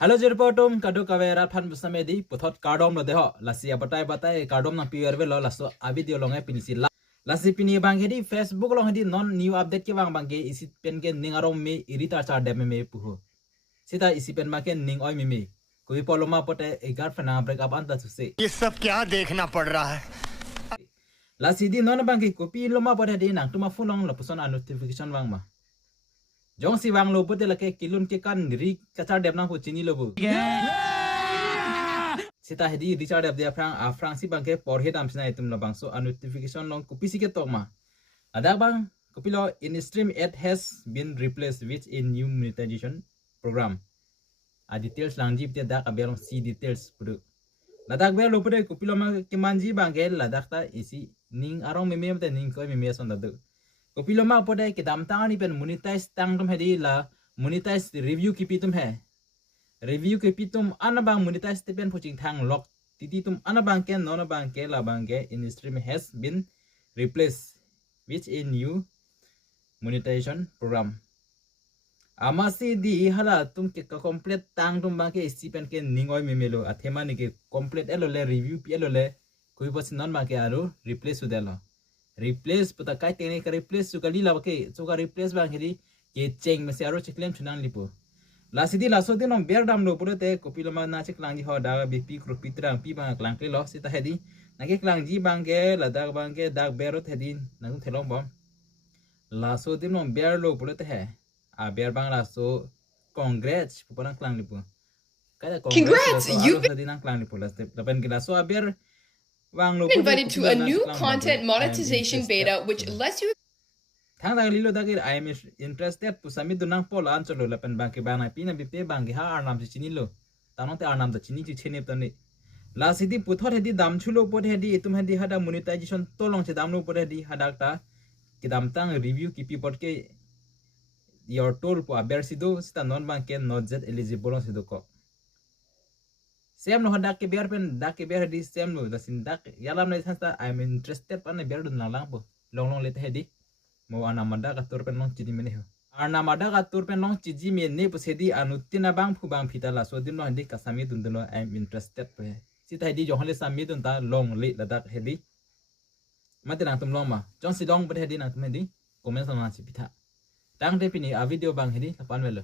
Halo jerpotum kadu kawera phan busamedi puthot kardom lo deho lasi batai kardom na piarve lo laso abidio longai pinisi lasi pini bang hedi Facebook long hedi non new update ke bang bangge isi pen ke ningarom me irita char dem me puho sita isi pen ma ke ning oi me koi poloma pote egar fana break up anta suse ये सब क्या देखना पड़ रहा है lasi di non bang ke kopi loma pote di nang tuma fulong lo puson notification bang ma jong si bang lo pote la ke kilun ke kan ri chachar dem na ko chini lo bu sita hedi Richard of the Frang si bangke por head am sinai tum bang so a notification long kopi sike tokma ada bang kopi lo in stream ad has been replaced with a new monetization program a details lang jip te dak abelong see details pudu ladak be lo pude kopi lo ma ke manji bangke ladak ta isi ning arong meme te ning ko meme son dadu kopi lo ma pude ke dam tang ni pen monetize tang tum hedi la monetize review kipi tum hai review ke pitum anabang monetize tepen puching thang lock titi tum anabang ke nona bang ke la bang ke in stream has been replaced with a new monetization program amasi di hala tum ke complete tang tum bang ke stipen ke ningoi memelo athema ni ke complete elole review pi elole koi pos non bang ke aru replace udelo replace puta kai tene ka replace su kali la ke so ka replace bang ke di ke cheng me se aru chiklem chunan lipo lasidi lasodi nom ber dam lo purete kopiloma na chik langji ho da bi pi kru pitrang pi bang klang ke lo sita hedi nage klangji bangke ladak bangke dak berot hedi nang thelong bom lasodi nom ber lo purete he a ber bang laso congrats pupana klang lipu kada Congrats, you've hedi nang klang lipu laste lapen ke laso a ber wang lo been invited to a new content monetization beta which lets you thang dang lilo dagir I am interested to submit dunang pol an cholo lapen bangke bana pina bipte bangke ha arnam chini lo tanong te arnam da chini chene tane la sidi puthor hedi dam chulo pot hedi itum hedi hada monetization tolong che dam lo pot hedi hadak ta ki dam tang review ki pi pot ke your tool po aber sido sta non bangke not yet eligible sido ko sem no hadak ke ber pen dak ke ber hedi sem no da sin dak yalam na sansta I am interested pan ber dun lang po long long let hedi mo anamada ka tur pen long chidi mene ho anamada ka tur pen long chiji mene pusedi anutina bang phu bang pitala so din no hedi kasami dunduno I am interested po sita hedi johon le sami dun ta long le ladak hedi mate nang tum long ma jong si dong ber hedi nang tum hedi comment sama si pitha tang te pini a video bang hedi lapan welo